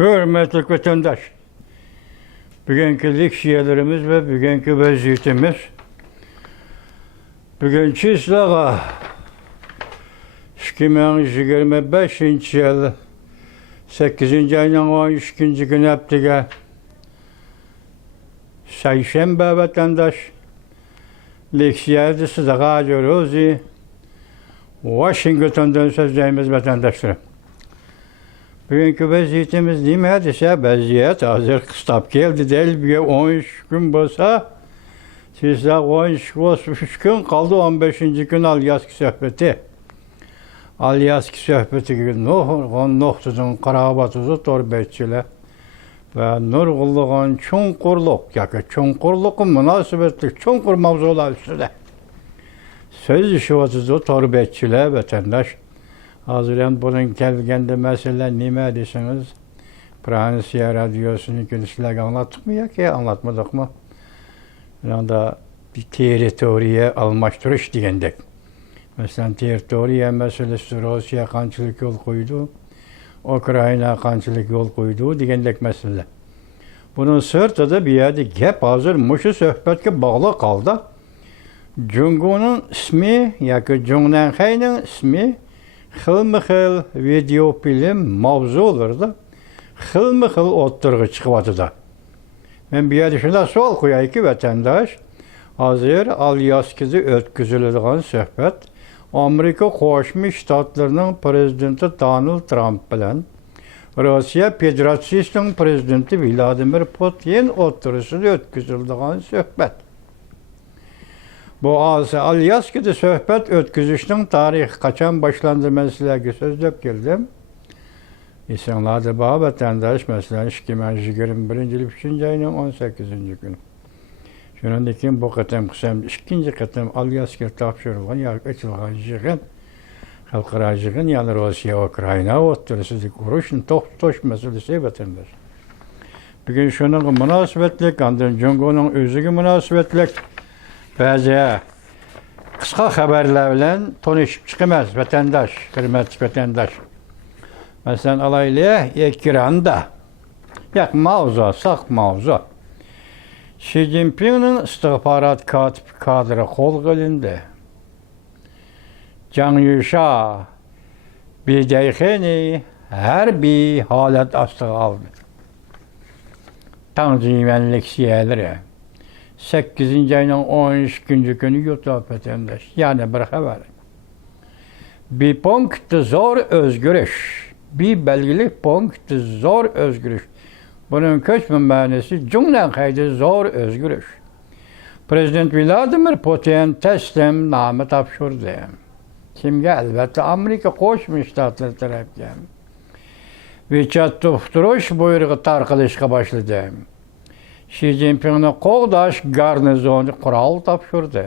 Hürmetli vatandaş, bugünkü leksiyalarımız ve bugünkü vaziyetimiz, bugünkü islaha 2025 yıl 8. ayının 12. günü haftaga Sayşembe vatandaş leksiyada size geliyoruz. Washington'dan sözlerimiz vatandaşlarım. Bugünkü vaziyetimiz neyse vaziyet hazır kitap geldi değil bir 13 gün olsa sizde 13 gün kaldı 15. gün Alyaski sohbeti. Alyaski sohbeti gibi Nuhtuzun karabatısı torbetçiler ve Nurgulluğun çunkurluk yani çunkurlukun münasebetli çunkur mavzular üstüne. Söz işi vatısı torbetçiler vatandaş. Hazırın bunun kelgende mesele nime desiniz? Fransiya Radyosu'nu sizlerle anlattık mı ya ki anlatmadık mı? Yani bir teritoriye almıştırış diyendik. Mesela teritoriye meselesi Rusya kançılık yol koydu, Ukrayna kançılık yol koydu diyendik mesele. Bunun sırtında bir yerde gep hazır muşu sohbetke bağlı kaldı. Cungu'nun ismi, yani Cungnanhay'ın ismi xil video film mavzu olurdu. Xil oturgu çıkıvadı da. Ben bir yerde şuna sual koyayım ki vatandaş, hazır Alyaska'da ötküzülüdüğün söhbet, Amerika Koşmuş Ştatlarının prezidenti Donald Trump bilen Rusya Federasyası'nın prezidenti Vladimir Putin oturusunda ötküzüldüğün söhbet. Bu Alyaska'da söhbet ötküzüşünün tarihi kaçan başlandı meseleye sözlük geldim. İnsanlarda bağ vatandaş mesela 2021 yıl ayının 18. günü. Şunun bu katım kısım ikinci katım Alyaska tapşırılgan ya açılgan jığın halkara jığın yani Rusya Ukrayna oturusuzluk uğraşın toş meselesi vatandaş. Bugün şunun münasebetlik andın Cungu'nun özüge münasebetlik bazı kısa haberlerle tanışıp çıkmaz vatandaş, hürmetli vatandaş. Mesela alaylı ekranda, yak mavzu, sak mavzu. Xi Jinping'in istihbarat kadri kol gelindi. Can Yuşa bir deyxeni her bir halet astığı aldı. Tanzimenlik siyeleri. 8. ayının 13. günü YouTube vatandaş. Yani bir haber. Bir punkt zor özgürüş. Bir belgili punkt zor özgürüş. Bunun köçme manası Cumhuriyet'de zor özgürüş. Prezident Vladimir Putin teslim namı tapşırdı. Kimge elbette Amerika Koşmuş Ştatları tarafından. WeChat tutturuş buyruğu tarqalışqa başladı. Xi Jinping'in Qoğdaş garnizonu kural tapşırdı.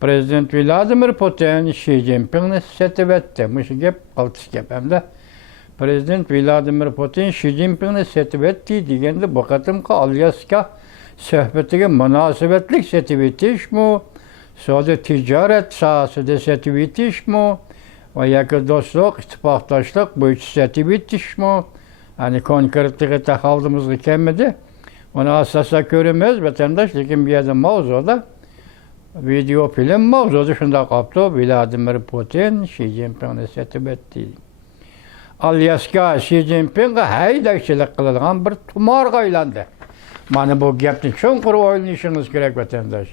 Prezident Vladimir Putin Xi Jinping'ni setivetti. Mışı gep, qaltış gep hem de. Prezident Vladimir Putin Xi Jinping'ni setivetti degende bu qatımqı Alyaska söhbetiga münasebetlik setivetiş mu? Sade ticaret sahasida setivetiş mu? Ve yakı dostluk, ittifaqdaşlık bu üç setivetiş mu? Hani konkretliğe takaldığımızda kemmedi. Onu asasa görünmez vatandaş, lakin bir yerde mavzuda video film mavzuda şunda kaptı. Vladimir Putin Xi Jinping'ni setivetti. Alyaska Xi Jinping'e haydakçılık kılıngan bir tumarga aylandı. Mana bu gepni çonqur oynayışınız gerek vatandaş.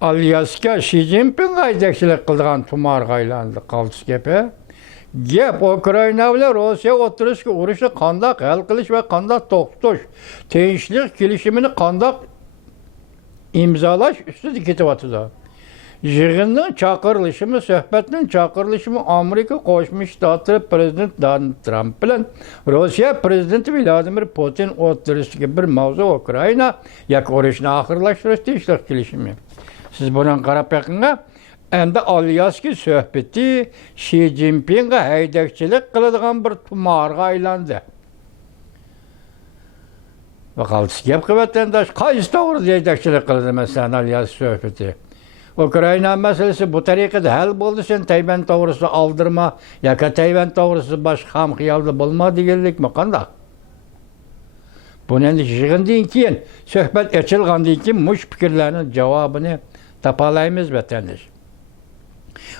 Alyaska Xi Jinping'e haydakçılık kılıngan tumarga aylandı. Qaltış gepe. Gep Ukrayna ile Rusya oturuş ki uğraşla kandak hal kılış ve kandak toxtuş. Tinçlik gelişimini kandak imzalaş üstü diketi vatıda. Yığının çakırılışımı, söhbetinin çakırılışımı Amerika Koşmuş Ştatları Prezident Donald Trump bilen Rusya Prezidenti Vladimir Putin oturuştaki bir mavzu Ukrayna yak uğraşını ahırlaştırış tinçlik gelişimi. Siz bunun qarapaqına endi Alyaski söhbeti Xi Jinping'e haydakçılık kılıdığan bir tumarga aylandı. Ve qaltış gep vatandaş qaysı doğru haydakçılık kılıdı mesela Alyaski söhbeti. Ukrayna meselesi bu tariqada hal bo'ldi, sen Tayvan to'g'risida aldırma, yoki Tayvan to'g'risida boshqa ham xiyolda bo'lma deganlikmi qanday? Buni endi yig'indan keyin, suhbat ochilgandan keyin mush fikrlarning javobini topalaymiz vatandosh.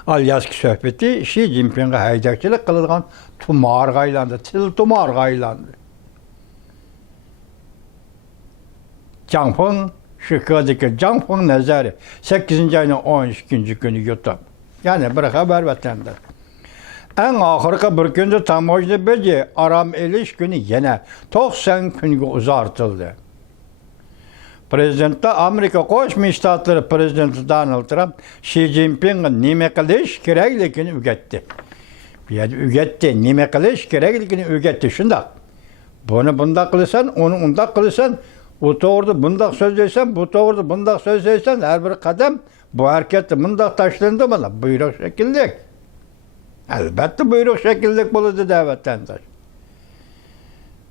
Alyaski suhbati Xi Jinpingga haydakchilik qiladigan tumarga aylandi, til tumarga aylandi. Jiang Feng Şıkkadaki Jiang Feng nazarı 8. ayının 12. günü YouTube. Yani bir haber vatandaş. En ahırkı bir günde tamamıyla bece aram eliş günü yine 90 günü uzartıldı. Prezident Amerika Koşmuş Ştatları Prezidenti Donald Trump Xi Jinping'in nime kılış gereklikini ügetti. Yani ügetti, nime kılış gereklikini ügetti. Şunda. Bunu bunda kılırsan, onu unda kılırsan, bu doğruda bundak sözleysen, bu doğruda bundak sözleysen her bir kadem bu harekette bundak taşlandı bana. Buyruk şekillik. Elbette buyruk şekillik buludu da vatandaş.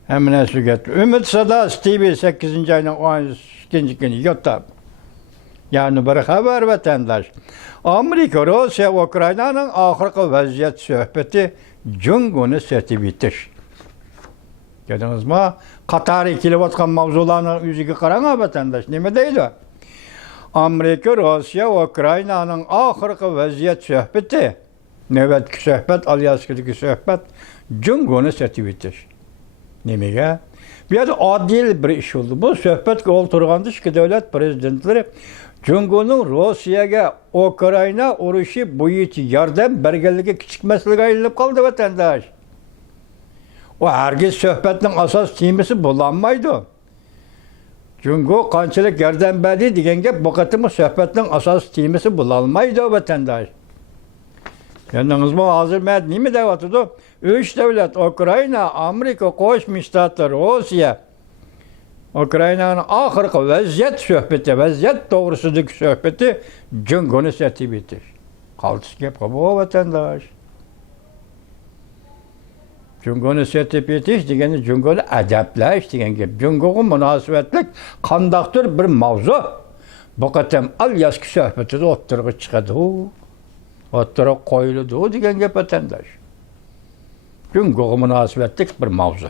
Hemen süget. Ümit Sadası TV 8. ayının 12. günü YouTube. Yani bir haber vatandaş. Amerika, Rusya, Ukrayna'nın ahırkı vaziyet sohbeti cüngünü seti bitiş. Gördünüz mü? Katar'ı kilovatkan mavzularının yüzüge karana vatandaş. Ne deydi? Amerika, Rusya, Ukrayna'nın ahırkı vaziyet sohbeti, nöbetki sohbet, alyaskideki sohbet, cüngünü seti bitiş. Nemege? Bir de adil bir iş oldu. Bu sohbet oturgandı ki devlet prezidentleri cüngünün Rusya'ya, Ukrayna uruşu boyutu yardım bergerliğe küçük mesele ayılıp kaldı vatandaş. O herkes sohbetin asas temisi bulanmaydı. Çünkü kançılık yerden belli degenge bu katımı sohbetin asas temisi bulanmaydı vatandaş. Yalnız bu hazır metni mi devatıdı? Üç devlet Ukrayna, Amerika, Koşmuş Ştatları, Rusya, Ukrayna'nın ahırkı vaziyet sohbeti, vaziyet doğrusudaki sohbeti cüngünü seti bitir. Kaltıs gep bu vatandaş. Cüngünü seti bitiş degeni cüngünü adapleş degen gep. Cüngünün münasebetlik kandaktır bir mavzu. Bu katem al yaski sohbeti de ottırgı çıkadı. Ottırgı koyuludu degen gep vatandaş. Cüngünün münasebetlik bir mavzu.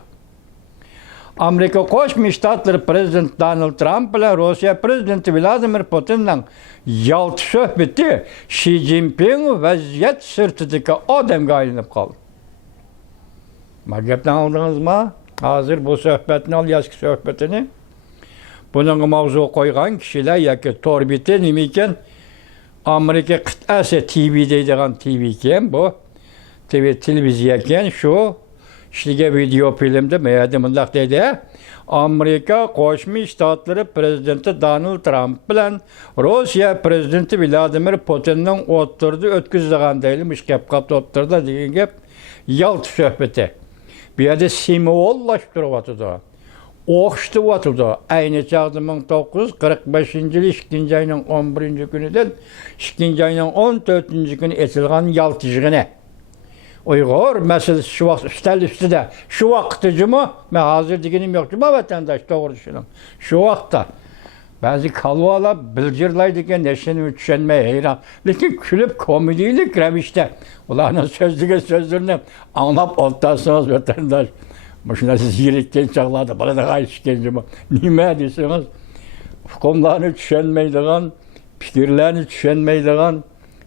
Amerika Koşmuş Ştatları Prezidenti Donald Trump ile Rusya Prezidenti Vladimir Putin'le yaltı sohbeti Xi Jinping vaziyet sırtındaki adamga aylanıp kaldı. Magepten aldınız mı? Hazır bu sohbetini al, yaski sohbetini. Bunun mavzu koygan kişiler yaki torbiti nimiken Amerika kıtası TV deydiğen TV iken bu. TV televiziyken şu İşte video filmde meyadımındak dedi. Amerika Koşmuş Ştatları Prezidenti Donald Trump bilen Rusya Prezidenti Vladimir Putin'in oturdu ötküzdüğün değilim. İşkep oturdu deyin gep yaltı sohbeti. Bir yerde simollaştırıvatıdı. Oğuştuvatıdı. Aynı çağda 1945. yıl 2. ayının 11. günüden 2. ayının 14. günü etilgan yaltıcığına. Uygur meselesi şu vakit üstel üstüde. Şu vakti mı? Ben hazır dikinim yok cuma vatandaş doğru düşünüm. Şu vakta. Bazı kalvala bildirlaydıkken neşeni üçenmeye heyran. Lakin külüp komedilik revişte. Ulanın sözlerini anlap oltasınız vatandaş. Boşuna siz yirikten çağladı. Bana da karşı gencime. Nime diyorsunuz? Hukumlarını düşünmeydiğin, fikirlerini düşünmeydiğin,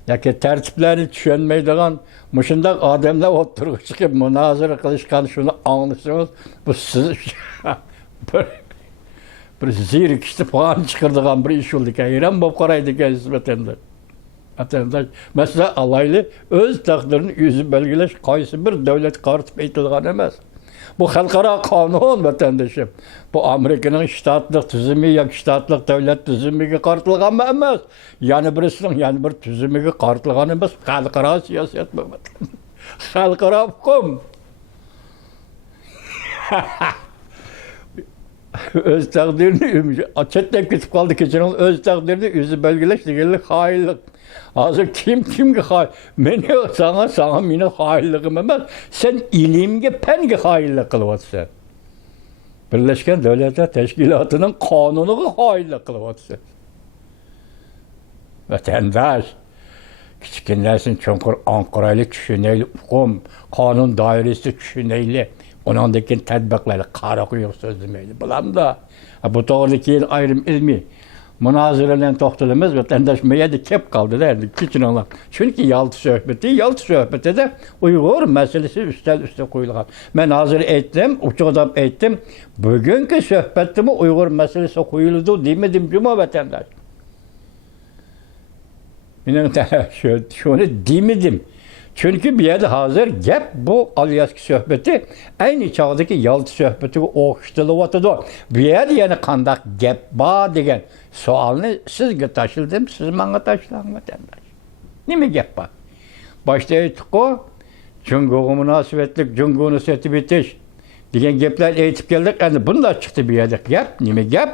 yaki tertiplerini düşünmeydiğin, Muşundak adamlar oturup çıkıp münazara kılışkan şunu anlıyorsunuz. Bu siz bir zirik işte falan çıkırdığın bir iş oldu ki hayran bu karaydı ki vatandaş. Vatandaş mesela alaylı öz takdirini yüzü belgeleş kaysı bir devlet kartı beytilgan emez. Bu halkara kanun vatandaşım. Bu Amerika'nın ştatlık tüzümü ya ştatlık devlet tüzümü kartılgan mı emez. Yani birisinin yani bir tüzümü kartılgan emez. Halkara siyaset mi? Halkara hukum. Öz takdirini çetten kütüp kaldı keçinin öz takdirini yüzü belgeleş diyelik hainlik. Hazır kim hain? Meni sana meni hainliğim emez. Sen ilimge penge hainlik kılıvatsın. Birleşken Devletler Teşkilatı'nın kanunu hainlik kılıvatsın. vatandaş. Kichkinlarsin chunqur anqiraylik tushunayli, hukum, qonun doirasida tushunayli, undan keyin tatbiqlayli, qara quyuq so'zlamayli. Bilamda. Bu to'g'ri keyin ayrim ilmiy münazirələrlə toxtalımız vatandaş məyədə kep qaldı da, kiçinələr. Çünki yaltı söhbəti də Uyğur məsələsi üstə qoyulğan. Mən hazır etdim, uçuqdam etdim. Bugünkü söhbətimi Uyğur məsələsi qoyuldu demədim cümə vatandaş. Mənim şunu demədim. Çünki bir yerde hazır gep bu Alyaski söhbəti aynı çağdaki yaltı söhbəti oxşatılıvatıdı. Bir yerde yani kandak gep ba degen sualını siz taşıldım, siz bana taşılan vatandaş. Ne mi gep ba? Başta ettik o, Cungo'ya münasebetlik, Cungo'nu seti bitiş degen gepler eğitip geldik. Yani bunu da çıktı bir yerde gep, ne mi gep?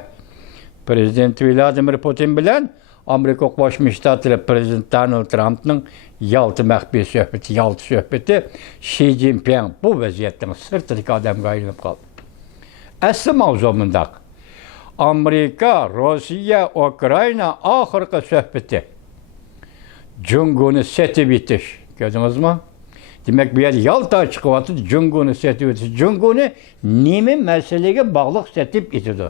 Prezident Vladimir Putin bilen Amerika Qo'shma Shtatlar prezidenti Donald Trump'ning yaltı məxfi söhbəti, yaltı söhbəti Xi Jinping bu vəziyyətdən sırtdaki adamga aylanıb qaldı. Əsli mavzu bundaq. Amerika, Rusiya, Ukrayna axırqı söhbəti. Cungunu seti bitiş. Gördünüz mü? Demek bir yer Yalta çıkıvatı Cungunu seti bitiş. Cungunu nemi meseleye bağlıq setip itidir.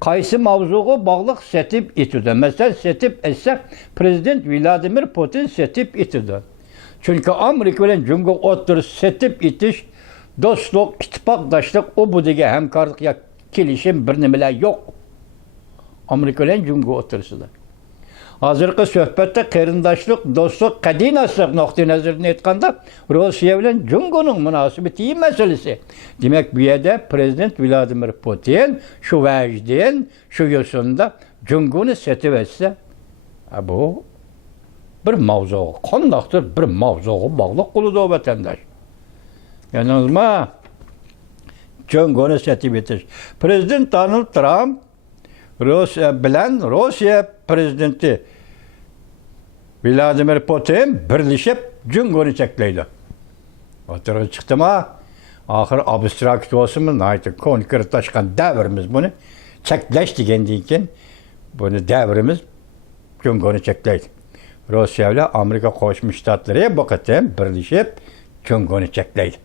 Qaysı mavzuğa bağlıq setip itidir. Mesela setip etse Prezident Vladimir Putin setip itidir. Çünkü Amerika ile Cungo otur setip itiş, dostluk, ittifakdaşlık, o bu dige hemkarlık ya kilişim bir nemeler yok. Amerika ile Cungo otursudur. Hazırki söhbette kerindaşlık, dostluk, kadinaslık noktayı nazarını etkanda Rusya ile Cungo'nun münasebeti meselesi. Demek bir yerde Prezident Vladimir Putin şu vecdin, şu yosunda Cungo'nu setivetse bu bir mavzuğa, kondaktır bir mavzuğa bağlılık kuludu o vatandaş. Yalnız mı? Cungo'nu setivetiş. Prezident Donald Trump Rusya prezidenti Vladimir Putin birleşip Cungo'nu çekleydi. Oturup çıktı mı? Ahir abstrakt olsun mu? Naytı konkretlaşkan devrimiz bunu çekleş degendiğinden bunu devrimiz Cungo'nu çekleydi. Rusya ile Amerika Qo'shma Shtatları bu qatim birleşip Cungo'nu çekleydi.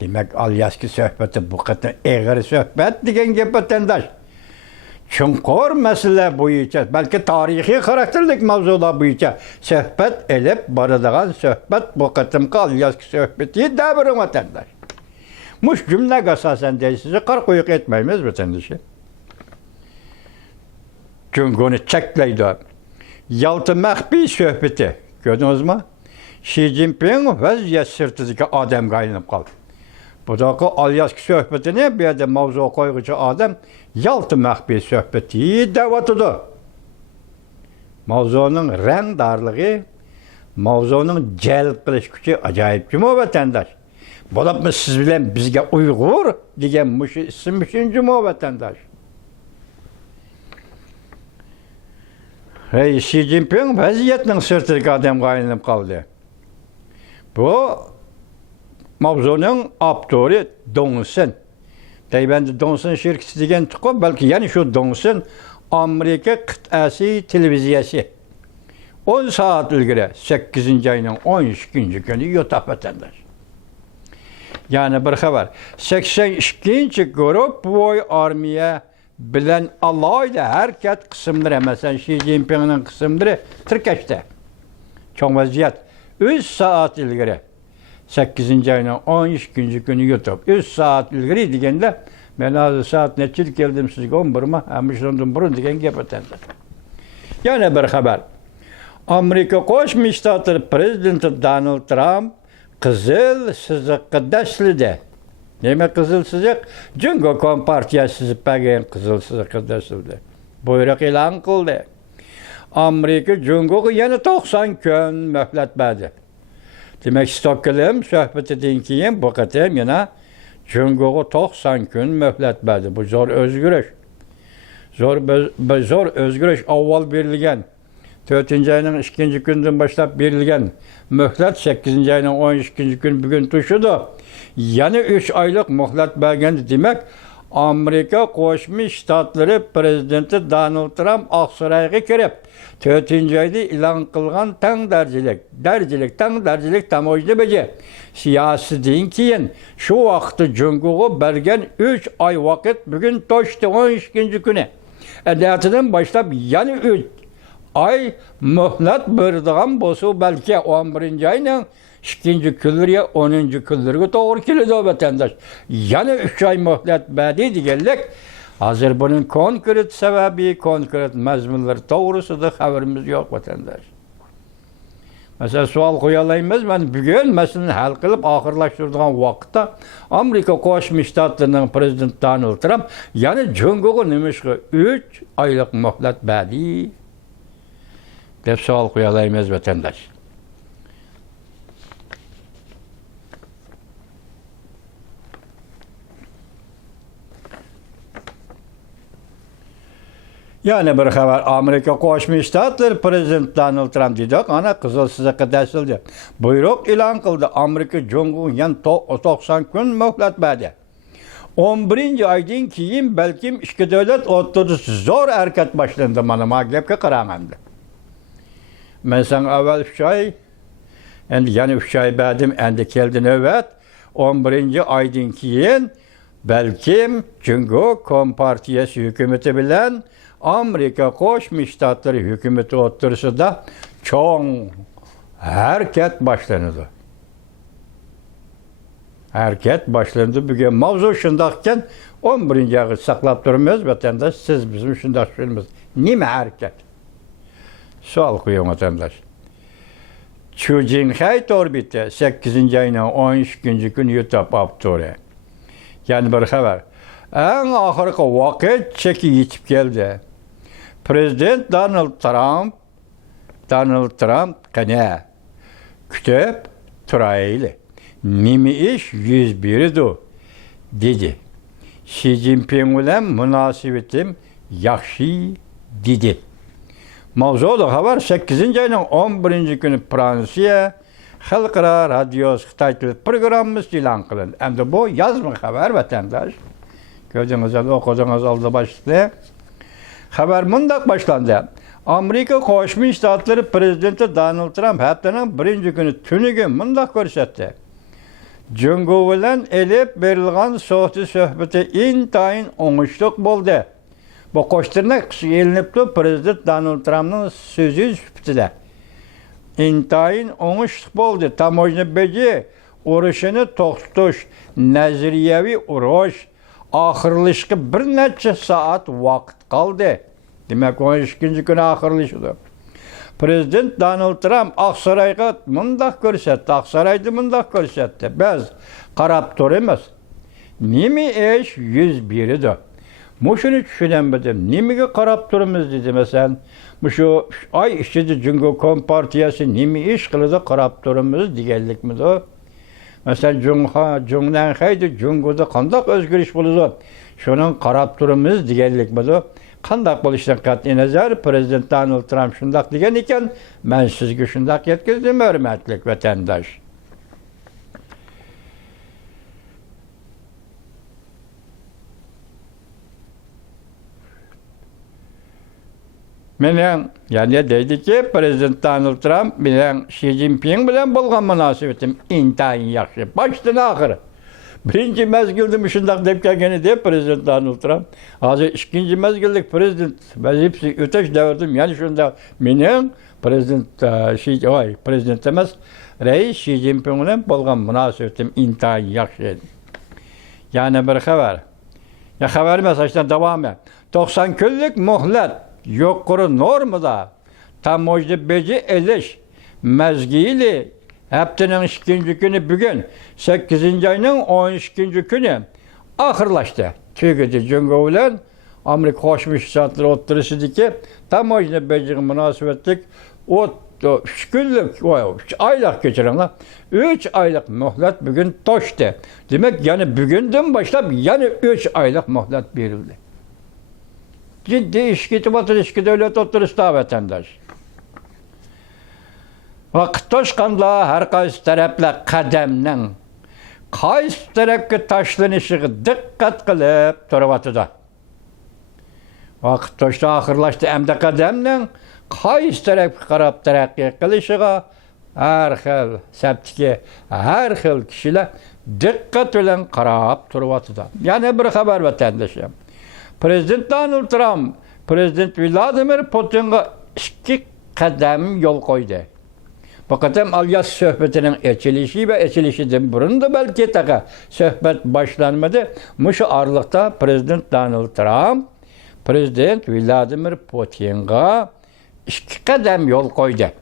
Demek Alyaski söhbeti bu qatim eğri söhbet degen gep vatandaş. Çunqur mesele boyunca, belki tarihi karakterlik mavzular boyunca söhbet elip barıdığan söhbet bu qatımki Alyaski söhbeti devrim vatandaş. Muş cümle esasen değil, sizi qarqoyuq etmeyimiz vatandaşı. Cungo'nu çekleydi. Yaltı məxfi söhbeti, gördünüz mü? Xi Jinping vəziyyət sırtıdaki adam qayınıb qaldı. Buradaki Alyaski söhbetini bir yerde mavzuğa koyucu adam yaltı məxfi söhbeti devatıdır. Mavzunun renk darlığı, mavzunun celp kılış gücü acayip cümle vatandaş. Bulab mı siz bilen bizge Uygur diyen isim cümle vatandaş. Hey, Xi Jinping vəziyyətinin sırtındaki adam qayınıb qaldı. Bu mavzunun aptori Dongsun. Tayvan'da Dongsun şirketi degen çıkıyor. Belki yani şu Dongsun Amerika kıtası televiziyası. 10 saat ilgili 8. ayının 13. günü YouTube vatandaş. Yani bir haber. 82. grup boy armiya bilen alaydı hareket kısımları. Mesela Xi Jinping'in kısımları Türkeş'te. Çok vaziyet. 3 saat ilgili 8. ayının 13. günü YouTube. 3 saat ilgili degende ben az saat neçil geldim sizge 11'me hemişlondan burun degen gep ötendir. Yani bir haber. Amerika Qo'shma Shtatlar prezidenti Donald Trump qizil siziqqa dashladi. Nima qizil siziq? Jungo Kompartiyasi sizippagan qizil siziqqa dashladi. Buyruq e'lon qildi. Amerika Jungo'ga yana 90 kun möhlat berdi. Demek Stockholm söhbetinden keyin bu qatim yana Jungo'ga 90 kun möhlat berdi. Bu zor özgürüş. Zor özgürüş avval berilgan. 4. ayının 2. günden başlap berilgan möhlat 8. ayının 13. gün bugün tuşudu. Yani 3 aylık möhlat bergendi demek Amerika Qo'shma Shtatlari prezidenti Donald Trump Oqsaroyga kirib, 4-oyda e'lon qilgan teng darajalik tamojni beji siyosidan keyin shu vaqtda Jungo'ga bergan 3 oy vaqt bugun to'shdi 12-kuni. Adatidan boshlab yana 3 oy muhlat berdigan bo'lsa, balki 11-oyning 2-kunlarga 10-kunlarga to'g'ri keladi vatandaş. Yana 3 oy muhlat berdi deganlik. Hozir buning konkret sababi, konkret mazmunlar to'g'risida xabarimiz yo'q vatandaş. Mesela savol qo'ya olamiz, men bugun masalani hal qilib oxirlashtiradigan vaqtda Amerika Qo'shma Shtatlarining prezidenti Donald Trump yana Jungo'ga nimishga 3 oylik muhlat berdi deb savol qo'ya olamiz vatandaş. Yani bir xabar Amerika Qo'shma Shtatlari prezidenti Donald Trump dedi, ana qizil chiziqqa tashladi. Buyruq e'lon qildi. Amerika Jungo'ga yana 90 kun muhlat berdi. 11-oydan keyin balkim ikki davlat o'rtasida zo'r harakat boshlandi. Mana bu gapga qaraganda. Men sen avval 3 oy, endi yana 3 oy berdim, endi keldi navbat. 11-oydan keyin balkim Jungo Kompartiyasi hukumati bilan Amerika Qo'shma Shtatlari hukumati o'rtasida cho'ng harakat boshlanadi. Harakat boshlandi. Bugun mavzu shundaqkan 11-oyga saqlab turamiz vatandaş. Siz bizim shundaq tushunamiz. Nima harakat? Savol qo'ying vatandaş. Chu Jinhay orbiti 8-oyning 12-kuni yutib oldi. Yani bir xabar. En oxirgi vaqt cheki yetib keldi. Prezident Donald Trump qana kutib turayli. Nima ish yuz berdi dedi. Xi Jinping bilan munosabatim yaxshi dedi. Mavzuda xabar 8-oyning 11-kuni Fransiya Xalqaro radiosi Xitoy tili programmasi e'lon qilindi. Endi bu yozma xabar vatandaş. Gördüğünüz gibi okuduğunuz oldu başlıkta. Haber bundan başlandı. Amerika Qo'shma Shtatlari prezidenti Donald Trump haftanın 1-günü tünügün bundan ko'rsatdi. Jungo bilan elib berilgan suhbati intayin o'ngishli bo'ldi. Bu qo'shtirnoq elinibdi prezident Donald Trumpning so'zi sifatida. Intayin o'ngishli bo'ldi. Tamojna beji urushini to'xtatish, nazariyaviy urush oxirlashga bir necha soat vaqt qoldi. Demak, 12-kuni oxirlashdi. Prezident Donald Trump Oqsaroyga mundaq ko'rsatdi. Biz qarab turamiz. Nima ish yuz berdi? Mushuni tushunamadim. Nimaga qarab turamiz dedi masalan. Mushu ay ichida Jungo Kompartiyasi nima ish qiladi qarab turamiz deganlikmi-di? Mesela Jungnan haydi Jungo'da qandaq o'zgarish bo'ladi? Shuni qarab turamiz deganlik bo'ldi. Qandaq bo'lishidan qat'iy nazar prezident Donald Trump shundaq degan ekan, men sizga shundaq yetkazdim, hurmatli vatandosh. Menen yani deydiki prezident Donald Trump bilan Xi Jinping bilan bo'lgan munosabatim intayin yaxshi. Boshdan oxiri. Birinchi mezgilda shundaq deb kelgan edi prezident Donald Trump. Hozir ikkinchi mezgillik prezident vazifasi o'tash davridim. Yani shunda mening prezident emas, rais Xi Jinping bilan bo'lgan munosabatim intayin yaxshi edi. Yani bir xabar. Ya xabar emas, ashdan davom et. 90 kunlik muhlat yuqori normada tamojda beji elish mezgili haftaning 2-kuni bugun 8-oyning 12-kuni oxirlashdi. Tugadi Jungo bilan Amerika Qo'shma Shtatlari o'rtasidagi tamojda beji munosabatlik 3 kunlik, 3 oylik kechiringlar. 3 oylik muhlat bugun to'shdi. Demak, yana bugundan boshlab yana 3 oylik muhlat berildi. Ciddi iş gitip işki devlet oturuşta vatandaş. Vaqt toşqanda her qaysi taraflar qadamning qaysi tarafga tashlanishiga diqqat qilib turibdi. Vaqt to'shdi oxirlashdi hamda qadamning qaysi tarafga qarab taraqqiy qilishiga har xil sabtga har xil kishilar diqqat bilan qarab turibdi. Yana bir xabar vatandoshlar. Prezident Donald Trump Prezident Vladimir Putinga 2 qadam yo'l qo'ydi. Bu qadam Alyas söhbetining ochilishi va ochilishidan burun da balki taqa söhbet boshlanmadi. Mushu oraliqda Prezident Donald Trump Prezident Vladimir Putinga 2 qadam yo'l qo'ydi.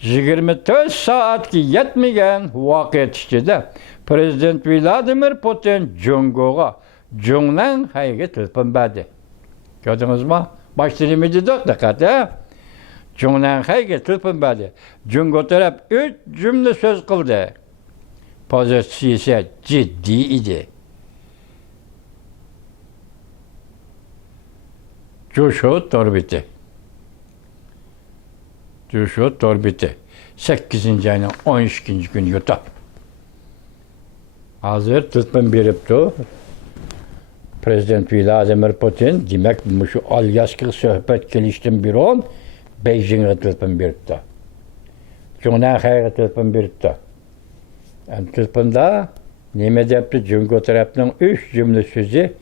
24 soatga yetmagan vaqt ichida Prezident Vladimir Putin Jungo'ga Jungnan hayga telefon berdi. Gördünüz mü? Başlarımızı da dikkat he. Jungnan hayga telefon berdi. Jungo taraf 3 cümle söz kıldı. Pozisiyası ciddi idi. Coşu torbiti. 8. ayının 12. günü yutup. Hazır telefon beripti. Prezident Vladimir Putin demek şu Alyaskı söhbet geliştim bir on Beijing'e telefon beripti. Jungnan hayga telefon beripti. Telefonda neme depti? Jungo tarafının 3 cümle sözü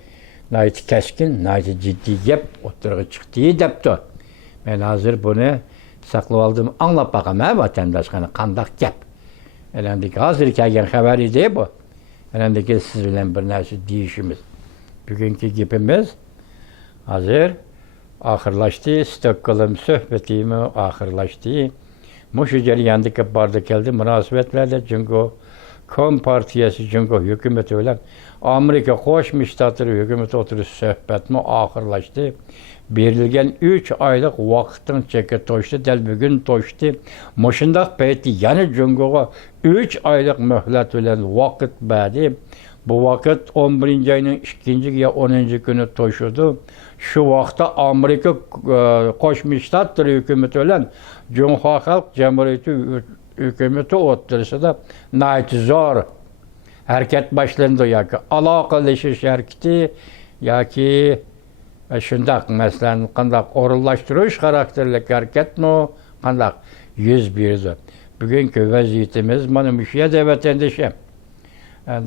nayeti keskin, nayeti ciddi gep oturuğa çıktı depti. Ben hazır bunu saklap aldım, anlap bakalım ha vatandaşlarına kandak gep. Elendeki hazır kelgen haberi değil bu. Elendeki sizinle bir narsa deyişimiz. Bugünkü gepimiz hazır ahırlaştı, Stockholm söhbetimi ahırlaştı. Muşu jarayandaki barda keldi münasebetlerle Jungo Kom partiyası Jungo hükümeti olan Amerika Qo'shma Shtatlar hükümeti oturuş söhbetimi ahırlaştı. Berilgen 3 aylık vaqtın çeke toştu, del bugün toştu. Muşundaq peyti yani Jungo'ga 3 aylık mühlet bilen vaqt berdi. Bu vakit 11. ayının 2. ya 10. günü toşudu. Şu vaqtda Amerika Qo'shma Shtatlar hükümeti olan Cumhuriyet Halk Cumhuriyeti hükümeti o'rtasida nayt zor hareket başlandı yoki aloqalashish harakati yoki shundaq masalan qandaq o'rinlashtirish xarakterli harakatmi qandaq yuz berdi. Bugungi vaziyatimiz mana shu yerda vatandoshim.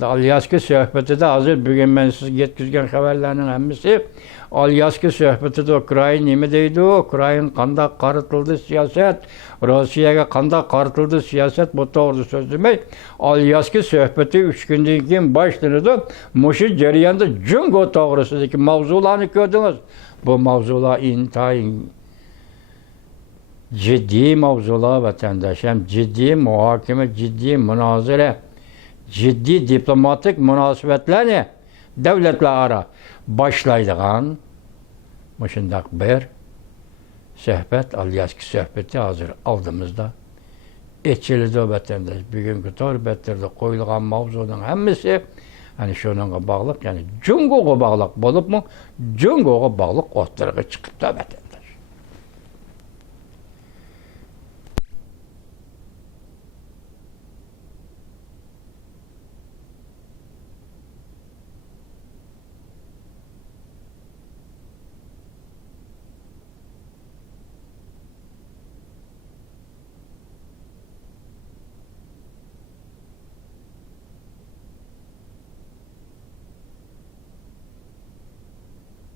Alyaskı söhbetide hazır bugün ben size yetkizgen haberlerinin hemmisi Alyaskı söhbetide Ukrayna nime deydi? Ukrayna kanda qarıtıldı siyaset, Rusiyaga kanda qarıtıldı siyaset bu doğru söz demey. Alyaskı söhbeti 3 günden keyin başlandı. Muşu jarayanda Jungo to'g'risidagi mavzularni gördünüz. Bu mavzular intayin ciddi mavzular vatandaşım, ciddi muhakeme, ciddi münazara. Ciddi diplomatik münasebetlerni devletler başlaydıgan muşundaq bir söhbet, Alyaskı söhbeti hazır aldığımızda etçilidi vatandaş. Bugünkü torbetlerinde koyulgan mavzunun hemmisi hani şununla bağlıq, yani Jungo'ga bağlıq bolup mu? Jungo'ga bağlıq ortaga çıkıp da vatandaş.